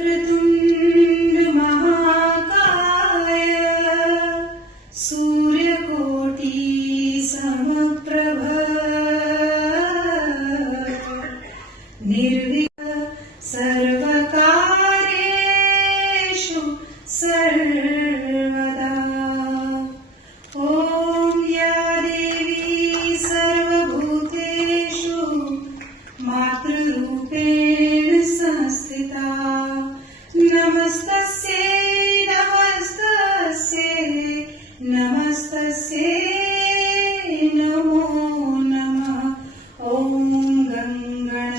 वक्रतुण्ड महाकाय सूर्यकोटि समप्रभ निर्विघ्नं सर्वकार्येषु सर्वदा। ॐ या देवी सर्वभूतेषु मातृरूपेण संस्थिता नमस्तस्यै नमस्तस्यै नमस्तस्यै नमो नमः। ॐ गङ्गण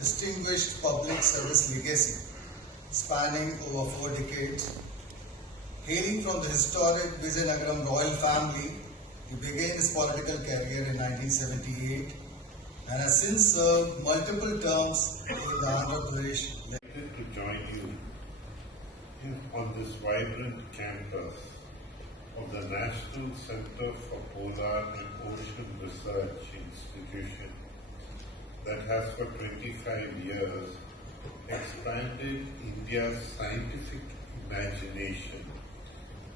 Distinguished public service legacy spanning over 4 decades. Hailing from the historic Vizianagaram royal family, he began his political career in 1978 and has since served multiple terms in the Andhra Pradesh. To join you on this vibrant campus of the National Center for Polar and Ocean Research Institution that has for 25 years expanded India's scientific imagination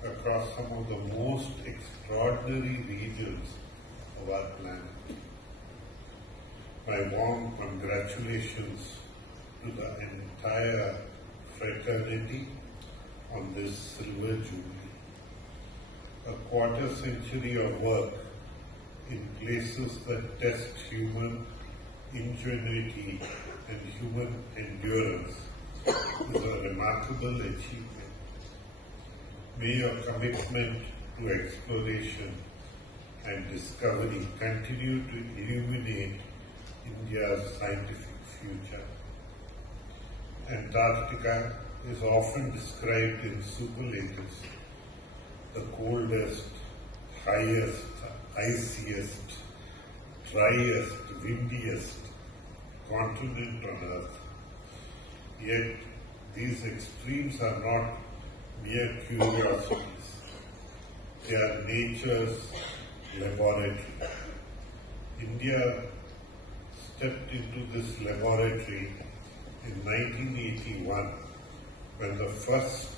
across some of the most extraordinary regions of our planet. My warm congratulations to the entire fraternity on this silver jubilee. A quarter century of work in places that test human ingenuity and human endurance is a remarkable achievement. May your commitment to exploration and discovery continue to illuminate India's scientific future. Antarctica is often described in superlatives, the coldest, highest, iciest, driest, windiest continent on earth. Yet these extremes are not mere curiosities. They are nature's laboratory. India stepped into this laboratory in 1981 when the first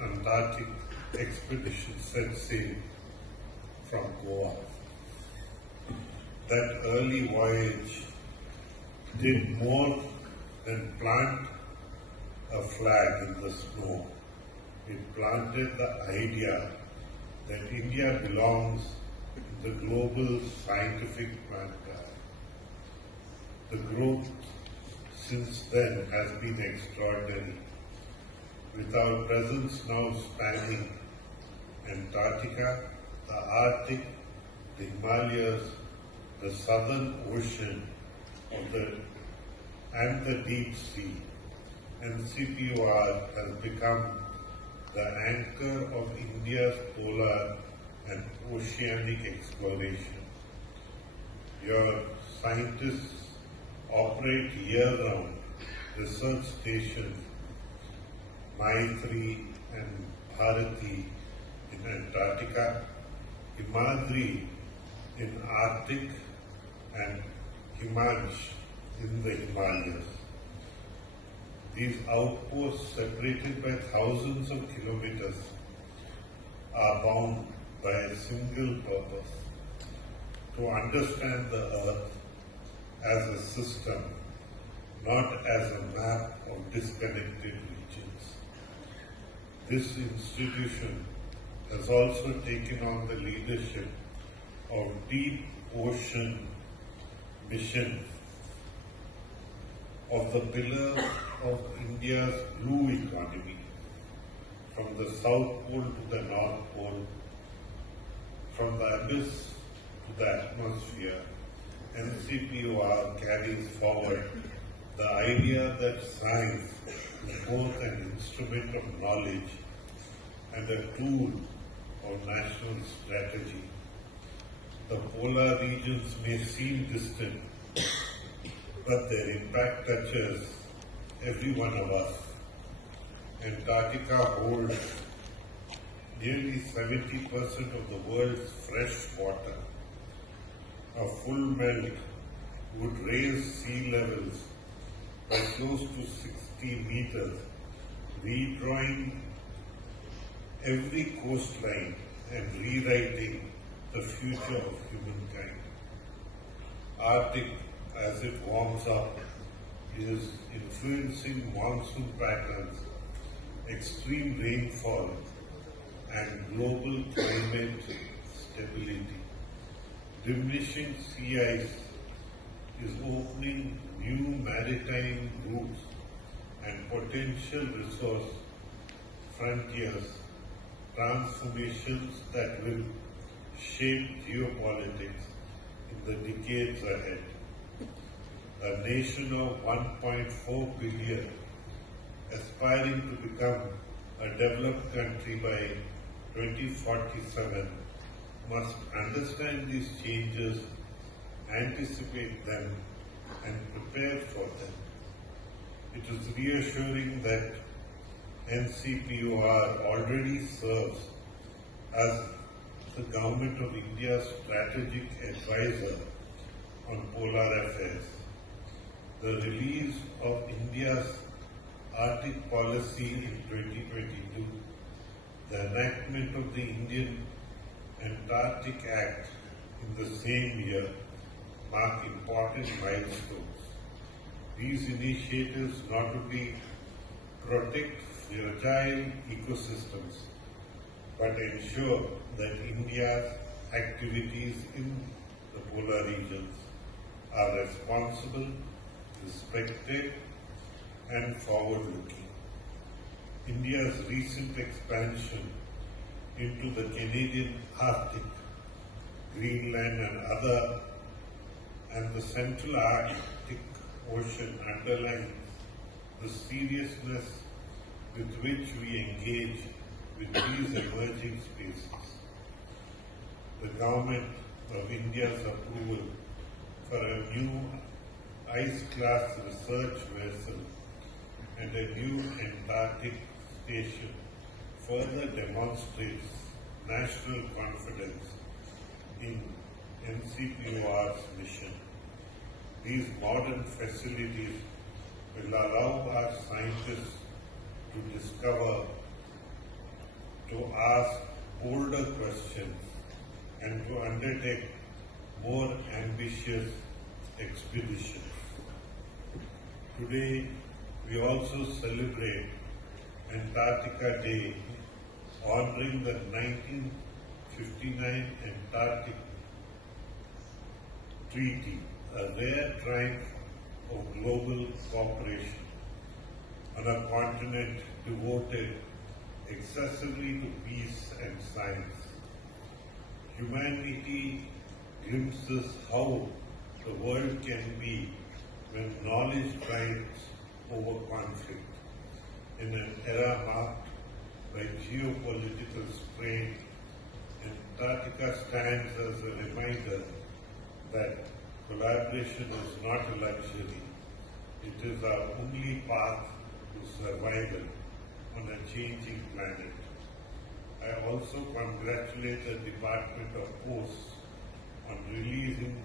Antarctic expedition set sail from Goan. That early voyage did more than plant a flag in the snow. It planted the idea that India belongs in the global scientific vanguard. The growth since then has been extraordinary, with our presence now spanning Antarctica, the Arctic, the Himalayas, the Southern Ocean and the Deep Sea. NCPOR has become the anchor of India's polar and oceanic exploration. Your scientists operate year-round research stations Maitri and Bharati in Antarctica, Himadri in Arctic, and Himansh in the Himalayas. These outposts, separated by thousands of kilometers, are bound by a single purpose: to understand the Earth as a system, not as a map of disconnected regions. This institution has also taken on the leadership of deep ocean mission of the pillars of India's blue economy, from the South Pole to the North Pole, from the abyss to the atmosphere. NCPOR carries forward the idea that science is both an instrument of knowledge and a tool of national strategy. The polar regions may seem distant, but their impact touches every one of us. Antarctica holds nearly 70% of the world's fresh water. A full melt would raise sea levels by close to 60 meters, redrawing every coastline and rewriting the future of humankind. Arctic, as it warms up, is influencing monsoon patterns, extreme rainfall, and global climate stability. Diminishing sea ice is opening new maritime routes and potential resource frontiers, transformations that will shape geopolitics in the decades ahead. A nation of 1.4 billion aspiring to become a developed country by 2047 must understand these changes, anticipate them, and prepare for them. It is reassuring that NCPOR already serves as the Government of India's strategic advisor on polar affairs. The release of India's Arctic policy in 2022, the enactment of the Indian Antarctic Act in the same year mark important milestones. These initiatives not only protect fragile ecosystems but ensure that India's activities in the polar regions are responsible, respected, and forward-looking. India's recent expansion into the Canadian Arctic, Greenland and the Central Arctic Ocean underlines the seriousness with which we engage with these emerging spaces. The Government of India's approval for a new ice-class research vessel and a new Antarctic station further demonstrates national confidence in NCPOR's mission. These modern facilities will allow our scientists to discover, to ask bolder questions, and to undertake more ambitious expeditions. Today, we also celebrate Antarctica Day, honoring the 1959 Antarctic Treaty, a rare triumph of global cooperation on a continent devoted excessively to peace and science. Humanity glimpses how the world can be when knowledge triumphs over conflict. In an era marked by geopolitical strain, Antarctica stands as a reminder that collaboration is not a luxury. It is our only path to survival on a changing planet. I also congratulate the Department of Posts on releasing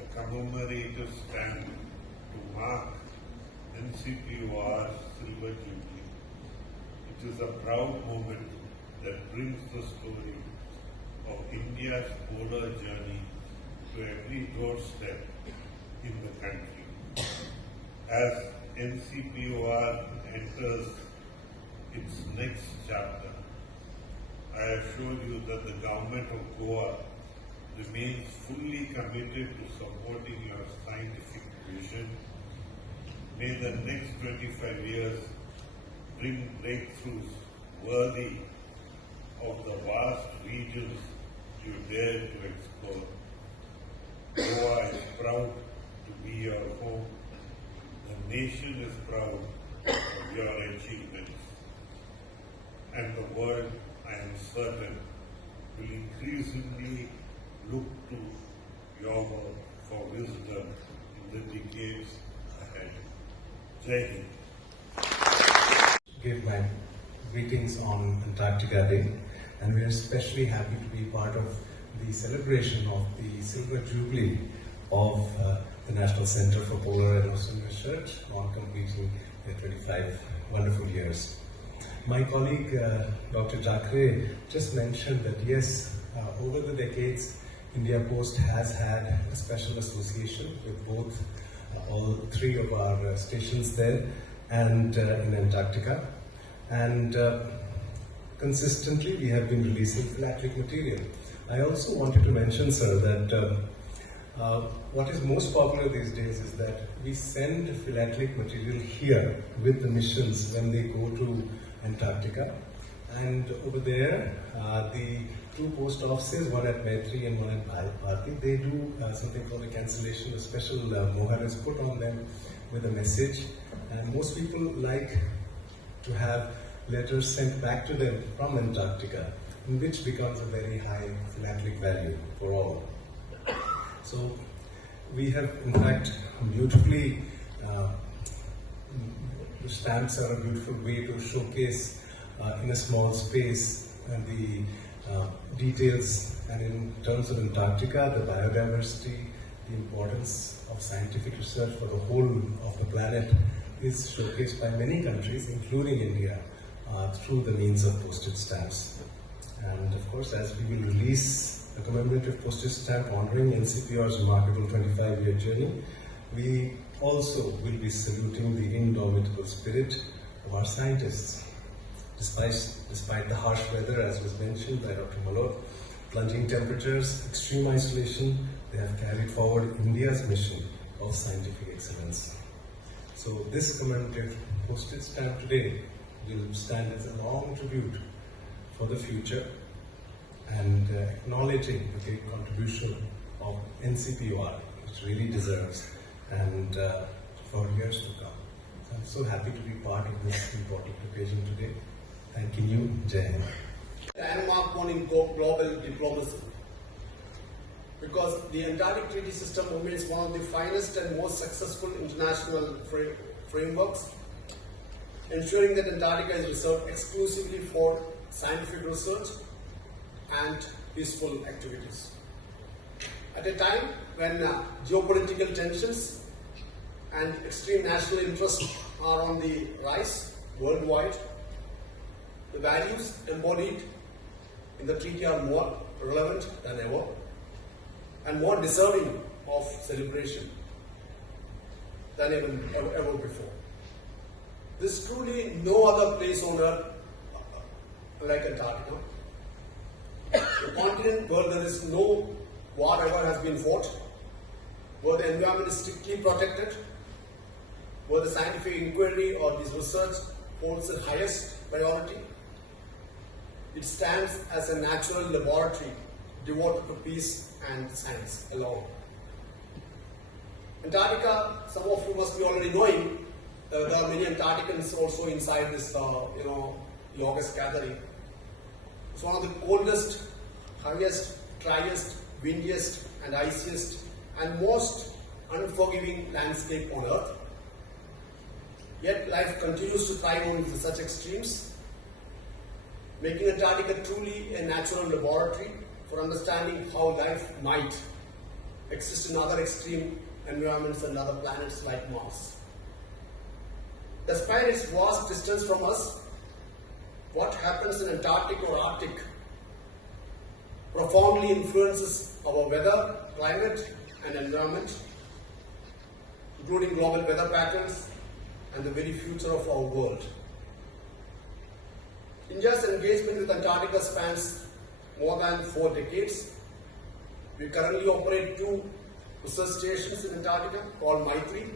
a commemorative stamp to mark NCPOR's Silver Jubilee. It is a proud moment that brings the story of India's polar journey to every doorstep in the country. As NCPOR enters its next chapter, I assure you that the Government of Goa remains fully committed to supporting your scientific vision. May the next 25 years bring breakthroughs worthy of the vast regions you dare to explore. Goa is proud to be your home. The nation is proud of your achievements. And the world, I am certain, will increasingly look to your work for wisdom in the decades ahead. Jai Hind. Give my greetings on Antarctica Day, and we are especially happy to be part of the celebration of the Silver Jubilee of the National Center for Polar and Ocean Research on completing their 25 wonderful years. My colleague Dr. Jakre just mentioned that yes, over the decades, India Post has had a special association with both all three of our stations there and in Antarctica, and consistently we have been releasing philatelic material. I also wanted to mention, sir, that what is most popular these days is that we send philatelic material here with the missions when they go to Antarctica, and over there the two post offices, one at Maitri and one at Bharati, they do something called a cancellation. A special mohar is put on them with a message, and most people like to have letters sent back to them from Antarctica, which becomes a very high philatelic value for all. So we have in fact beautifully, the stamps are a beautiful way to showcase in a small space the details, and in terms of Antarctica, the biodiversity, the importance of scientific research for the whole of the planet is showcased by many countries, including India, through the means of postage stamps. And of course, as we will release a commemorative postage stamp honoring NCPR's remarkable 25-year journey, we also will be saluting the indomitable spirit of our scientists. Despite the harsh weather, as was mentioned by Dr. Malot, plunging temperatures, extreme isolation, they have carried forward India's mission of scientific excellence. So this commemorative postage stamp today will stand as a long tribute for the future and acknowledging the great contribution of NCPR, which really deserves, and for years to come. So I'm so happy to be part of this important occasion today. Thanking you, Jai Hind. Landmark one in global diplomacy, because the Antarctic Treaty System remains one of the finest and most successful international frameworks, ensuring that Antarctica is reserved exclusively for scientific research and peaceful activities. At a time when geopolitical tensions and extreme national interests are on the rise worldwide, the values embodied in the treaty are more relevant than ever and more deserving of celebration than ever before. There is truly no other place on earth like Antarctica. A continent where there is no war ever has been fought, where the environment is strictly protected, where the scientific inquiry or this research holds the highest priority. It stands as a natural laboratory devoted to peace and science alone. Antarctica, some of you must be already knowing, there are many Antarcticans also inside this, the August gathering. It's one of the coldest, highest, driest, windiest and iciest and most unforgiving landscape on Earth. Yet life continues to thrive on such extremes, making Antarctica truly a natural laboratory for understanding how life might exist in other extreme environments and other planets like Mars. Despite its vast distance from us, what happens in Antarctic or Arctic profoundly influences our weather, climate and environment, including global weather patterns and the very future of our world. India's engagement with Antarctica spans more than 4 decades. We currently operate 2 research stations in Antarctica called Maitri,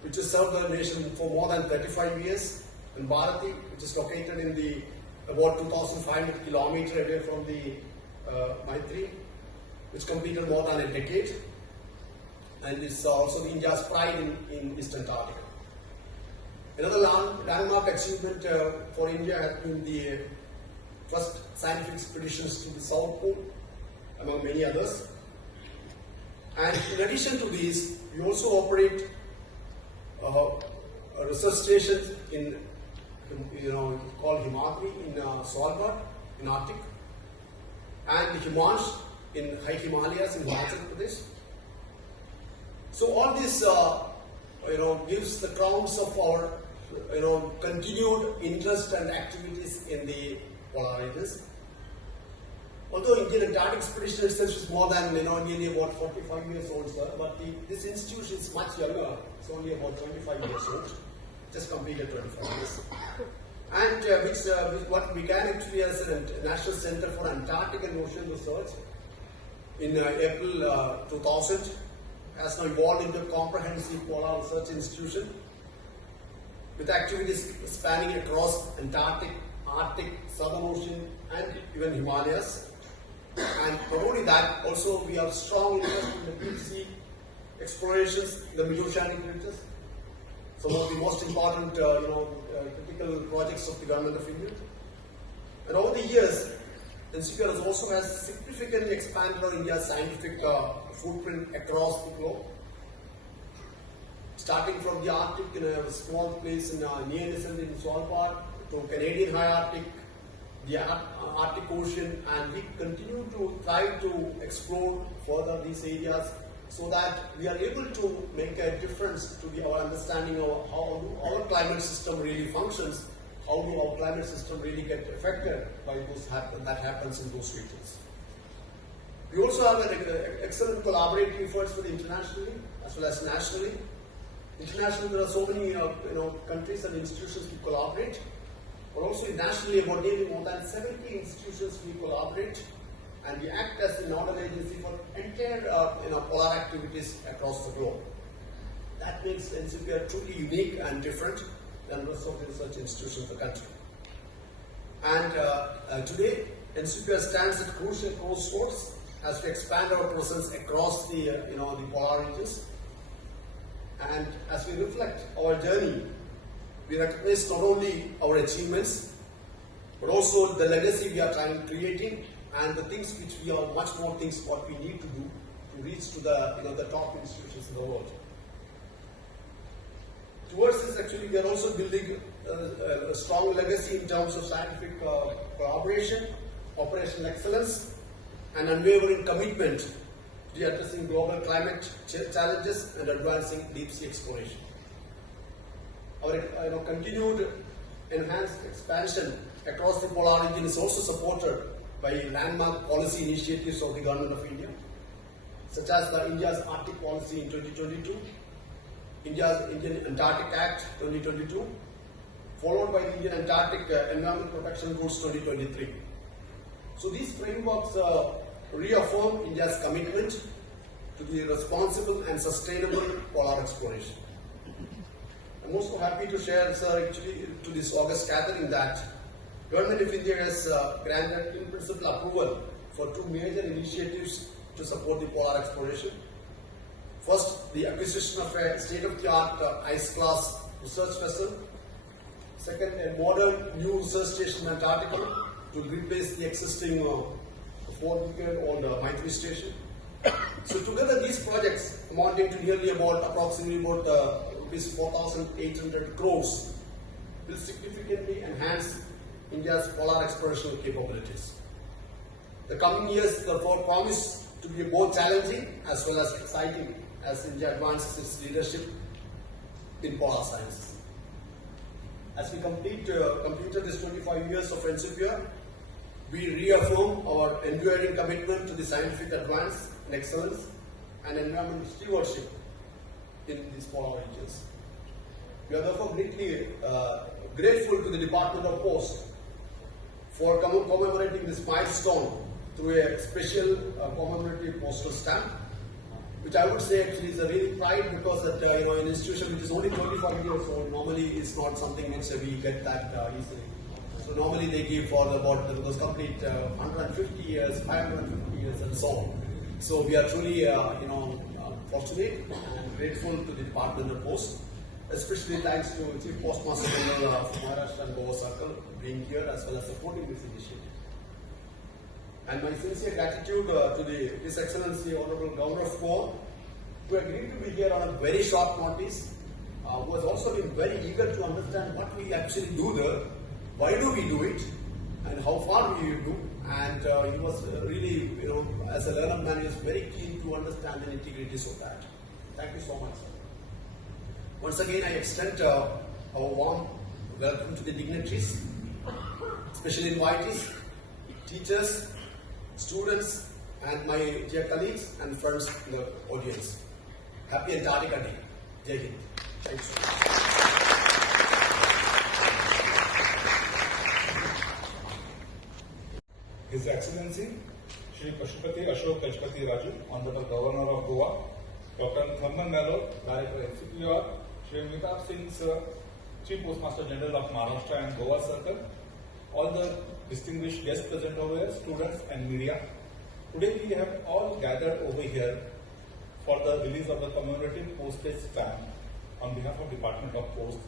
which has served the nation for more than 35 years, and Bharati, which is located in the about 2,500 kilometers away from the Maitri, which completed more than a decade, and is also India's pride in East Antarctica. Another landmark achievement for India has been the first scientific expeditions to the South Pole, among many others. And in addition to these, we also operate a research station in, called Himadri in Svalbard in Arctic, and Himansh in high Himalayas in Himachal Pradesh. So all this, gives the grounds of our, continued interest and activities in the polar regions. Although Indian Antarctic Expedition itself is more than, nearly about 45 years old, sir, but this institution is much younger. It's only about 25 years old, just completed 25 years. And what began actually as a National Center for Antarctic and Ocean Research in April 2000, has now evolved into a comprehensive polar research institution with activities spanning across Antarctic, Arctic, Southern Ocean, and even Himalayas. And not only that, also we have strong interest in the deep sea explorations in the mid-oceanic regions. Some of the most important, critical projects of the government of India. And over the years, NCPR also has significantly expanded on India's scientific footprint across the globe. Starting from the Arctic in a small place in near-Nissan in Svalbard, to Canadian High Arctic, the Arctic Ocean, and we continue to try to explore further these areas so that we are able to make a difference to our understanding of how our climate system really functions, how do our climate system really get affected by that happens in those regions. We also have an excellent collaborative efforts with internationally as well as nationally. Internationally, there are so many countries and institutions we collaborate, but also nationally, about nearly more than 70 institutions we collaborate, and we act as the nodal agency for entire polar activities across the globe. That makes NCPR truly unique and different than most of the research institutions in the country. And today, NCPR stands at crucial crossroads as we expand our presence across the the polar regions. And as we reflect our journey, we recognize not only our achievements, but also the legacy we are creating, and the things which we are much more things what we need to do to reach to the top institutions in the world. Towards this, actually, we are also building a strong legacy in terms of scientific collaboration, operational excellence, and unwavering commitment to addressing global climate challenges and advancing deep sea exploration. Our continued enhanced expansion across the polar region is also supported by landmark policy initiatives of the Government of India, such as the India's Arctic Policy in 2022, Indian Antarctic Act 2022, followed by the Indian Antarctic Environment Protection Rules 2023. So these frameworks reaffirm India's commitment to the responsible and sustainable polar exploration. I'm also happy to share, sir, actually, to this August gathering that Government of India has granted in-principle approval for two major initiatives to support the polar exploration. First, the acquisition of a state-of-the-art ice-class research vessel. Second, a modern new research station in Antarctica to replace the existing 4-decade-old Maitri station. So together these projects amounting to nearly approximately rupees 4,800 crores will significantly enhance India's polar exploration capabilities. The coming years therefore promise to be both challenging as well as exciting as India advances its leadership in polar science. As we completed this 25 years of NCPR, we reaffirm our enduring commitment to the scientific advance and excellence and environmental stewardship in these polar regions. We are therefore greatly grateful to the Department of Post for commemorating this milestone through a special commemorative postal stamp, which I would say actually is a really pride because that an institution which is only 25 years old normally is not something which we get that easily. So normally they give for about those complete 150 years, 550 years, and so on. So we are truly fortunate and grateful to the Department of Post. Especially thanks to Chief Postmaster General of Maharashtra and Goa Circle being here as well as supporting this initiative. and my sincere gratitude to His Excellency Honorable Governor of Goan, who agreed to be here on a very short notice, who has also been very eager to understand what we actually do there, why do we do it, and how far we do. And he was really, as a learned man, he was very keen to understand the nitty-gritties of that. Thank you so much, sir. Once again, I extend a warm welcome to the dignitaries, special invitees, teachers, students, and my dear colleagues and friends in the audience. Happy Antarctica Day. Jai Hind. Thank you so much. His Excellency Shri Pashupati Ashok Gajpati Raju, Honorable Governor of Goa, Dr. Tharman Nehru, Director NCPR, Shri Amitabh Singh Sir, Chief Postmaster General of Maharashtra and Goa Circle, all the distinguished guests present over here, students and media. Today we have all gathered over here for the release of the commemorative postage stamp on behalf of Department of Post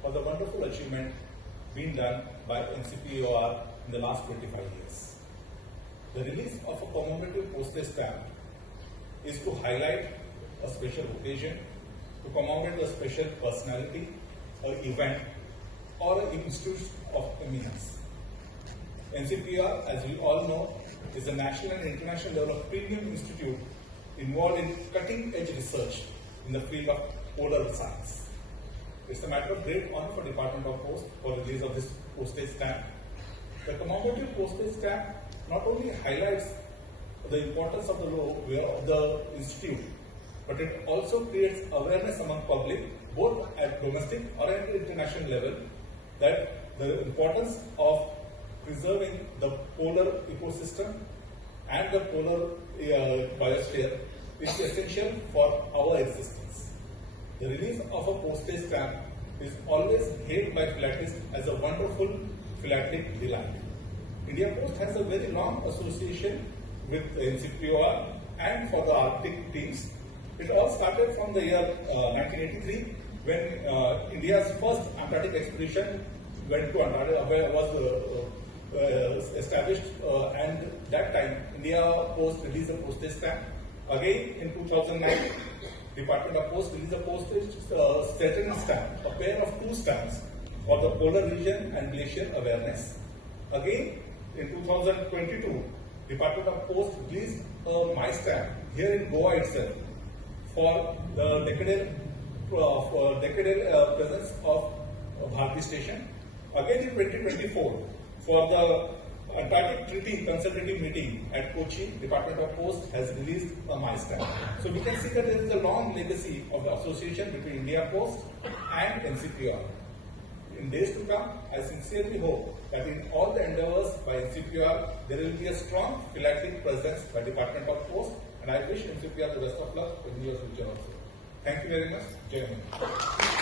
for the wonderful achievement being done by NCPOR in the last 25 years. The release of a commemorative postage stamp is to highlight a special occasion, to commemorate a special personality, or event, or an institute of eminence. NCPR, as we all know, is a national and international level of premium institute involved in cutting-edge research in the field of polar science. It's a matter of great honor for Department of Post for the release of this postage stamp. The commemorative postage stamp not only highlights the importance of the institute, but it also creates awareness among public, both at domestic or at the international level, that the importance of preserving the polar ecosystem and the polar biosphere is essential for our existence. The release of a postage stamp is always hailed by philatelists as a wonderful philatelic delight. India Post has a very long association with NCPOR and for the Arctic teams. It all started from the year 1983 when India's first Antarctic expedition went to Antarctica, was established, and that time India Post released a postage stamp. Again in 2009, Department of Post released a postage Saturn stamp, a pair of 2 stamps for the polar region and glacier awareness. Again in 2022, Department of Post released a My Stamp here in Goa itself for the decadal presence of Bharati Station. Again in 2024, for the Antarctic Treaty Consultative Meeting at Kochi, Department of Post has released a My Stamp. So we can see that there is a long legacy of the association between India Post and NCPR. In days to come, I sincerely hope that in all the endeavors by NCPR, there will be a strong philatelic presence by Department of Post, and I wish NCPR the best of luck in the near future also. Thank you very much. Jai Hind.